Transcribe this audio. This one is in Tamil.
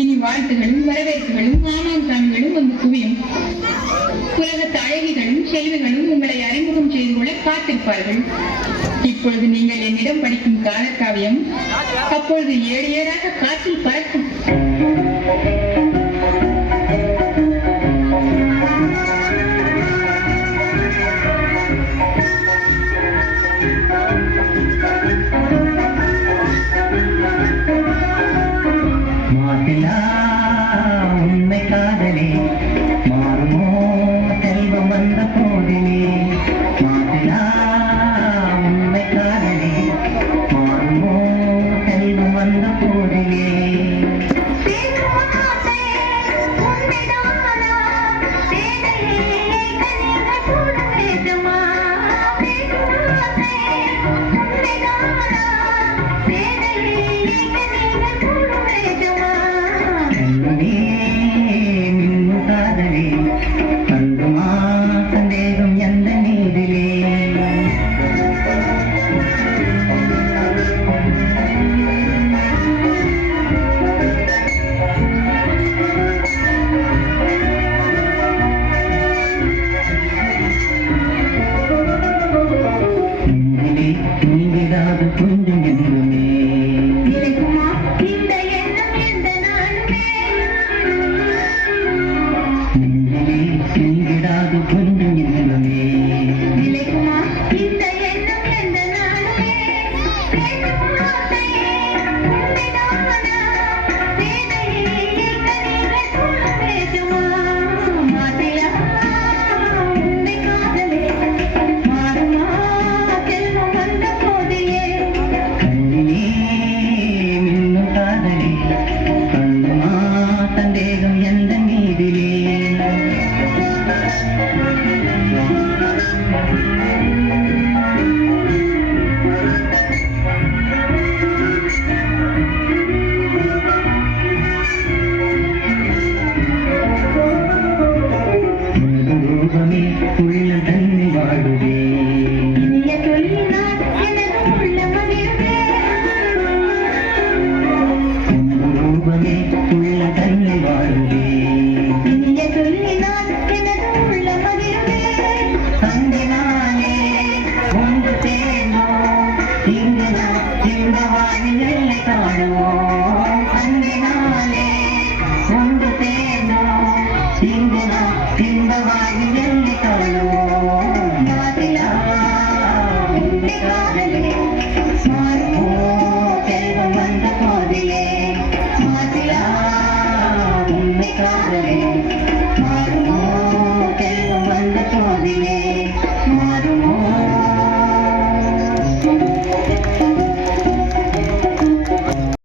இனி வாழ்த்துகளும் வரவேற்புகளும் ஆமாம் சாமிகளும் வந்து குவியும். உலகத்து அழகிகளும் செல்விகளும் உங்களை அறிமுகம் செய்து கொள்ள காத்திருப்பார்கள். இப்பொழுது நீங்கள் என்னிடம் படிக்கும் காலக்காவியம் அப்பொழுது ஏழு ஏழாக காற்றில் பறக்கும். உண்மை காதலே மாறுமோ செல்வம் வந்த போதிலே, மாசிலா உண்மை காதலே மாறுமோ செல்வம் வந்த போதிலே. Thank you.